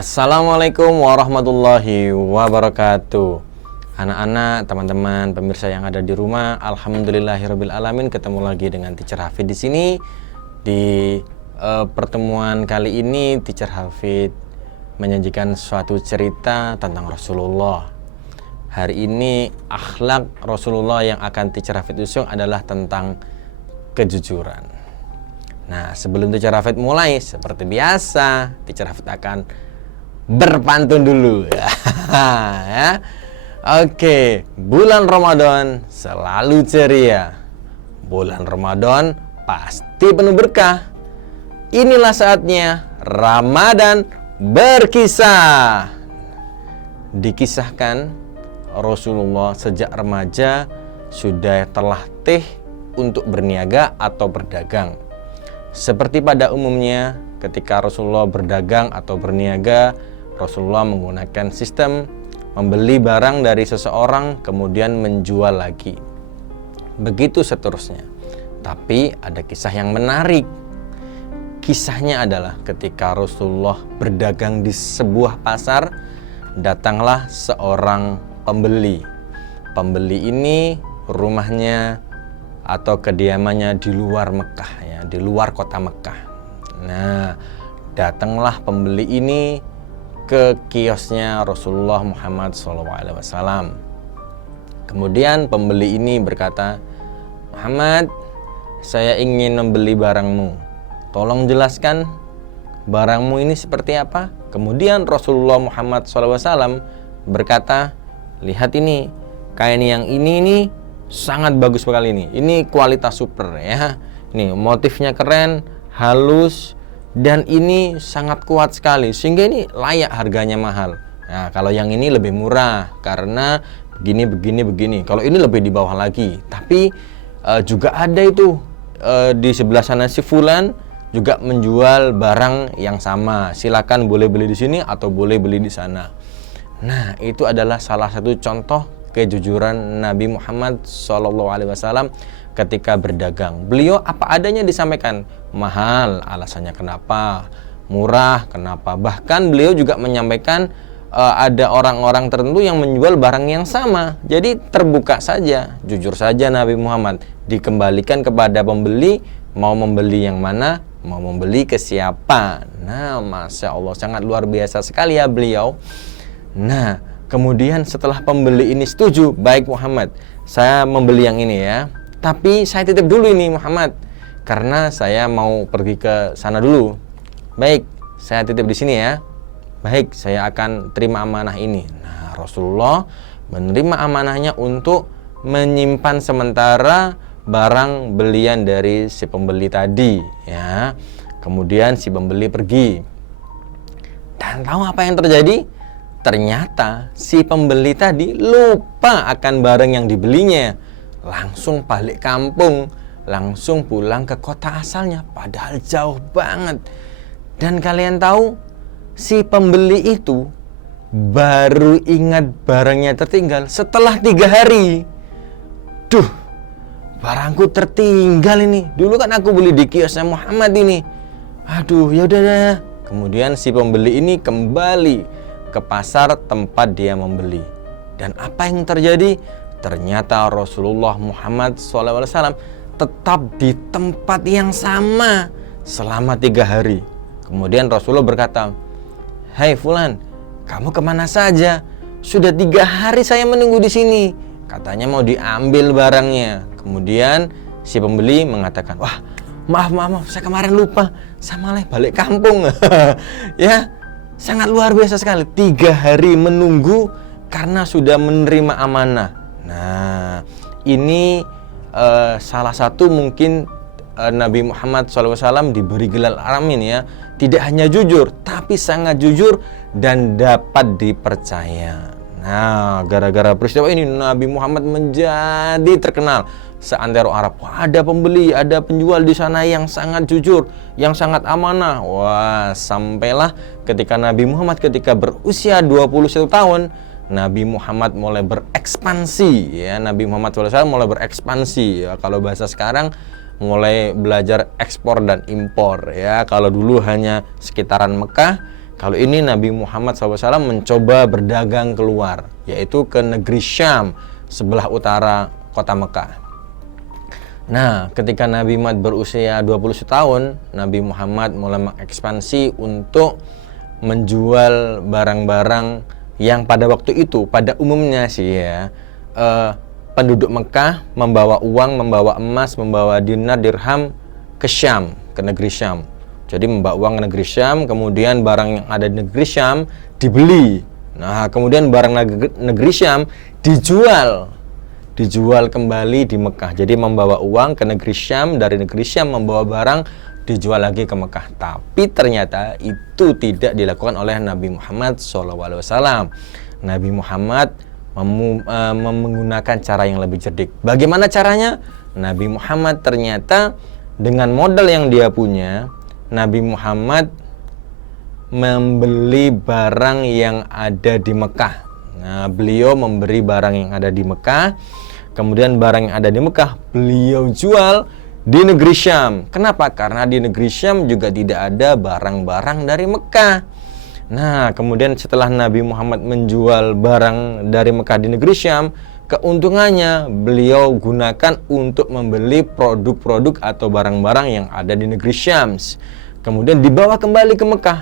Assalamualaikum warahmatullahi wabarakatuh. Anak-anak, teman-teman, pemirsa yang ada di rumah, alhamdulillahirabbil alamin, ketemu lagi dengan Teacher Hafid di sini. Di pertemuan kali ini Teacher Hafid menyajikan suatu cerita tentang Rasulullah. Hari ini akhlak Rasulullah yang akan Teacher Hafid usung adalah tentang kejujuran. Nah, sebelum Teacher Hafid mulai, seperti biasa, Teacher Hafid akan berpantun dulu. Ya. Oke, bulan Ramadan selalu ceria. Bulan Ramadan pasti penuh berkah. Inilah saatnya Ramadan berkisah. Dikisahkan Rasulullah sejak remaja sudah terlatih untuk berniaga atau berdagang. Seperti pada umumnya, ketika Rasulullah berdagang atau berniaga, Rasulullah menggunakan sistem membeli barang dari seseorang kemudian menjual lagi. Begitu seterusnya. Tapi ada kisah yang menarik. Kisahnya adalah ketika Rasulullah berdagang di sebuah pasar, datanglah seorang pembeli. Pembeli ini rumahnya atau kediamannya di luar Mekah, ya, di luar kota Mekah. Nah, datanglah pembeli ini ke kiosnya Rasulullah Muhammad SAW. Kemudian pembeli ini berkata, "Muhammad, saya ingin membeli barangmu. Tolong jelaskan barangmu ini seperti apa?" Kemudian Rasulullah Muhammad SAW berkata, "Lihat ini, kain yang ini sangat bagus sekali ini. Ini kualitas super ya. Ini motifnya keren, halus, dan ini sangat kuat sekali sehingga ini layak harganya mahal. Nah, kalau yang ini lebih murah karena begini. Kalau ini lebih di bawah lagi. Tapi juga ada itu di sebelah sana si fulan juga menjual barang yang sama. Silakan boleh beli di sini atau boleh beli di sana." Nah, itu adalah salah satu contoh kejujuran Nabi Muhammad SAW ketika berdagang. Beliau apa adanya disampaikan. Mahal, alasannya kenapa, murah, kenapa. Bahkan beliau juga menyampaikan ada orang-orang tertentu yang menjual barang yang sama. Jadi terbuka saja, jujur saja Nabi Muhammad. Dikembalikan kepada pembeli, mau membeli yang mana, mau membeli ke siapa. Nah, Masya Allah, sangat luar biasa sekali ya beliau. Nah, kemudian setelah pembeli ini setuju, "Baik Muhammad, saya membeli yang ini ya. Tapi saya titip dulu ini Muhammad, karena saya mau pergi ke sana dulu." "Baik, saya titip di sini ya." "Baik, saya akan terima amanah ini." Nah, Rasulullah menerima amanahnya untuk menyimpan sementara barang belian dari si pembeli tadi ya. Kemudian si pembeli pergi. Dan tahu apa yang terjadi? Ternyata si pembeli tadi lupa akan barang yang dibelinya. Langsung balik kampung, langsung pulang ke kota asalnya, padahal jauh banget. Dan kalian tahu, si pembeli itu baru ingat barangnya tertinggal setelah 3 hari. Duh, barangku tertinggal ini. Dulu kan aku beli di kiosnya Muhammad ini. Aduh, ya udah. Kemudian si pembeli ini kembali ke pasar tempat dia membeli. Dan apa yang terjadi? Ternyata Rasulullah Muhammad SAW tetap di tempat yang sama selama 3 hari. Kemudian Rasulullah berkata, "Hai fulan, kamu kemana saja? Sudah 3 hari saya menunggu di sini." Katanya mau diambil barangnya. Kemudian si pembeli mengatakan, "Wah, maaf, saya kemarin lupa. Saya malah balik kampung." Ya, sangat luar biasa sekali. 3 hari menunggu karena sudah menerima amanah. Nah, ini salah satu mungkin Nabi Muhammad SAW diberi gelar Amin ya. Tidak hanya jujur, tapi sangat jujur dan dapat dipercaya. Nah, gara-gara peristiwa ini Nabi Muhammad menjadi terkenal seantero Arab. Wah, ada pembeli, ada penjual di sana yang sangat jujur, yang sangat amanah. Wah, sampailah ketika Nabi Muhammad ketika berusia 21 tahun, Nabi Muhammad mulai berekspansi ya. Nabi Muhammad SAW mulai berekspansi ya. Kalau bahasa sekarang mulai belajar ekspor dan impor ya. Kalau dulu hanya sekitaran Mekah, Kalau ini Nabi Muhammad SAW mencoba berdagang keluar, yaitu ke negeri Syam, sebelah utara kota Mekah. Nah, ketika Nabi Muhammad berusia 21 tahun, Nabi Muhammad mulai mengekspansi untuk menjual barang-barang yang pada waktu itu, pada umumnya sih ya, penduduk Mekah membawa uang, membawa emas, membawa dinar, dirham ke Syam, ke negeri Syam. Jadi membawa uang ke negeri Syam, kemudian barang yang ada di negeri Syam dibeli. Nah, kemudian barang negeri Syam dijual kembali di Mekah. Jadi membawa uang ke negeri Syam, dari negeri Syam membawa barang dijual lagi ke Mekah. Tapi ternyata itu tidak dilakukan oleh Nabi Muhammad SAW. Nabi Muhammad menggunakan cara yang lebih cerdik. Bagaimana caranya? Nabi Muhammad ternyata dengan modal yang dia punya, Nabi Muhammad membeli barang yang ada di Mekah. Nah, beliau memberi barang yang ada di Mekah, kemudian barang yang ada di Mekah beliau jual di negeri Syam. Kenapa? Karena di negeri Syam juga tidak ada barang-barang dari Mekah. Nah, kemudian setelah Nabi Muhammad menjual barang dari Mekah di negeri Syam, keuntungannya beliau gunakan untuk membeli produk-produk atau barang-barang yang ada di negeri Syam, kemudian dibawa kembali ke Mekah.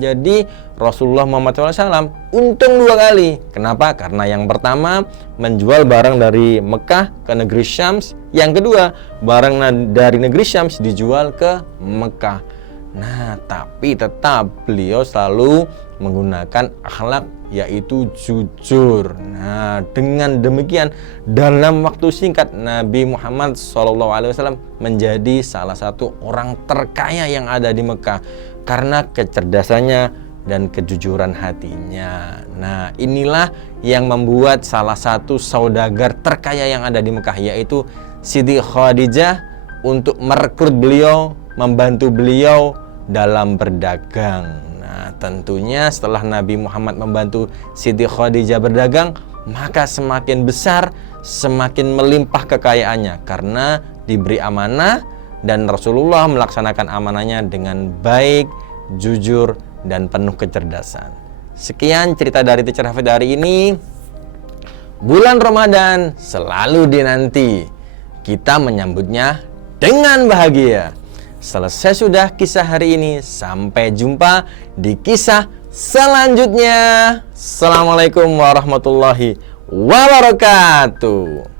Jadi Rasulullah Muhammad SAW untung 2 kali. Kenapa? Karena yang pertama menjual barang dari Mekah ke negeri Syam, yang kedua barang dari negeri Syam dijual ke Mekah. Nah, tapi tetap beliau selalu menggunakan akhlak, yaitu jujur. Nah, dengan demikian dalam waktu singkat Nabi Muhammad SAW menjadi salah satu orang terkaya yang ada di Mekah karena kecerdasannya dan kejujuran hatinya. Nah, inilah yang membuat salah satu saudagar terkaya yang ada di Mekah, yaitu Siti Khadijah, untuk merekrut beliau, membantu beliau dalam berdagang. Nah, tentunya setelah Nabi Muhammad membantu Siti Khadijah berdagang, maka semakin besar, semakin melimpah kekayaannya karena diberi amanah dan Rasulullah melaksanakan amanahnya dengan baik, jujur, dan penuh kecerdasan. Sekian cerita dari Teacher Hafid hari ini. Bulan Ramadan selalu dinanti. Kita menyambutnya dengan bahagia. Selesai sudah kisah hari ini. Sampai jumpa di kisah selanjutnya. Assalamualaikum warahmatullahi wabarakatuh.